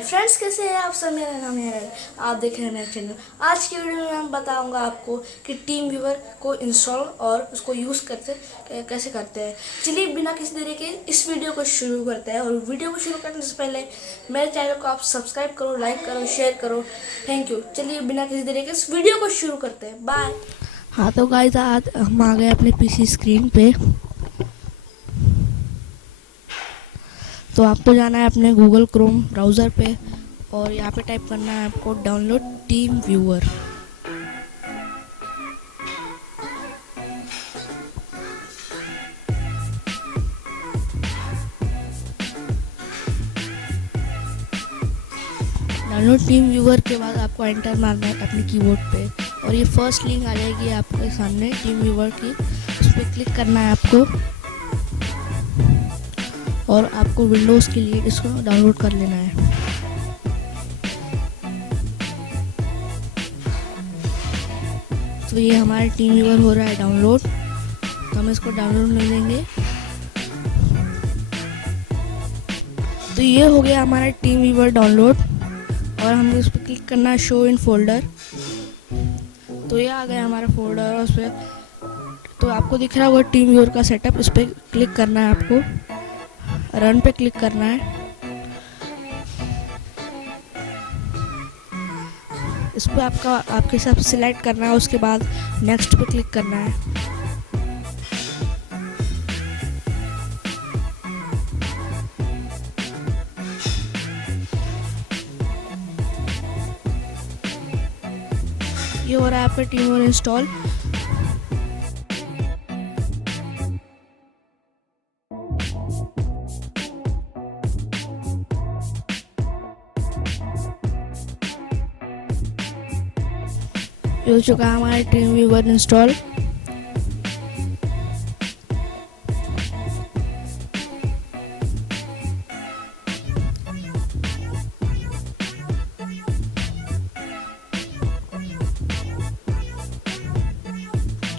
Hi friends, कैसे हैं आप सब। मेरा नाम है, आप देख रहे हैं मेरा चैनल। आज की वीडियो में मैं बताऊंगा आपको कि टीम व्यूअर को इंस्टॉल और उसको यूज़ कैसे करते हैं। चलिए बिना किसी देरी के इस वीडियो को शुरू करते हैं। और वीडियो को शुरू करने से पहले मेरे चैनल को आप सब्सक्राइब करो, लाइक करो, शेयर करो। Thank you. चलिए बिना किसी देरी के इस वीडियो को शुरू करते हैं। बाय। हाँ तो गाइस, आज हम आ गए अपने पीसी स्क्रीन पे। तो आपको जाना है अपने गूगल क्रोम ब्राउज़र पे और यहाँ पे टाइप करना है आपको download team viewer. Download team viewer के बाद आपको एंटर मारना है अपने कीबोर्ड पे और ये फर्स्ट लिंक आ जाएगी आपके सामने टीम व्यूअर की। उस पर क्लिक करना है आपको और आपको विंडोज़ के लिए इसको डाउनलोड कर लेना है। तो ये हमारा टीम व्यूअर हो रहा है डाउनलोड, तो हम इसको डाउनलोड ले लेंगे। तो ये हो गया हमारा टीम व्यूअर डाउनलोड और हमें इस पर क्लिक करना है शो इन फोल्डर। तो ये आ गया हमारा फोल्डर और उस पर तो आपको दिख रहा होगा टीम व्यूअर का सेटअप। इस पर क्लिक करना है, आपको रन पे क्लिक करना है। इस पर आपके हिसाब से सिलेक्ट करना है, उसके बाद नेक्स्ट पे क्लिक करना है। ये हो रहा है आपका टीम व्यूअर इंस्टॉल। ये हो चुका है हमारा टीम व्यूअर इंस्टॉल।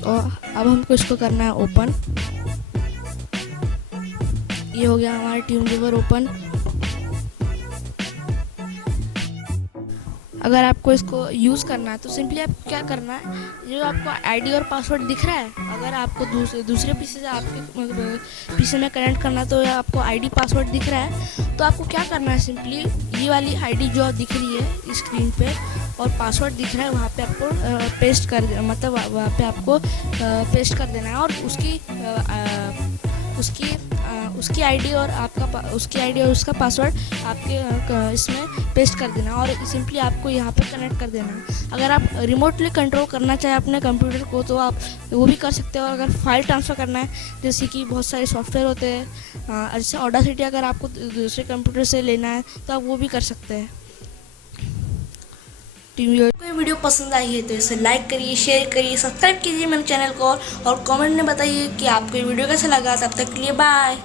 और अब हमको इसको करना है ओपन। ये हो गया हमारा टीम व्यूअर ओपन। अगर आपको इसको यूज़ करना है तो सिंपली आपको क्या करना है, जो आपको आईडी और पासवर्ड दिख रहा है, अगर आपको दूसरे पीसी से आपके पीसी में कनेक्ट करना है तो आपको आईडी पासवर्ड दिख रहा है, तो आपको क्या करना है, सिंपली ये वाली आईडी जो दिख रही है स्क्रीन पे और पासवर्ड दिख रहा है वहाँ पे आपको पेस्ट कर वहाँ पे आपको पेस्ट कर देना है और उसकी आईडी और उसका पासवर्ड आपके इसमें पेस्ट कर देना और सिंपली आपको यहाँ पे कनेक्ट कर देना है। अगर आप रिमोटली कंट्रोल करना चाहें अपने कंप्यूटर को तो आप वो भी कर सकते हो। अगर फाइल ट्रांसफ़र करना है, जैसे कि बहुत सारे सॉफ्टवेयर होते हैं, जैसे ऑडासिटी, अगर आपको दूसरे कंप्यूटर से लेना है तो आप वो भी कर सकते हैं। कोई वीडियो पसंद आई है तो इसे लाइक करिए, शेयर करिए, सब्सक्राइब कीजिए मेरे चैनल को और कमेंट में बताइए कि आपको ये वीडियो कैसा लगा। तब तक के लिए बाय।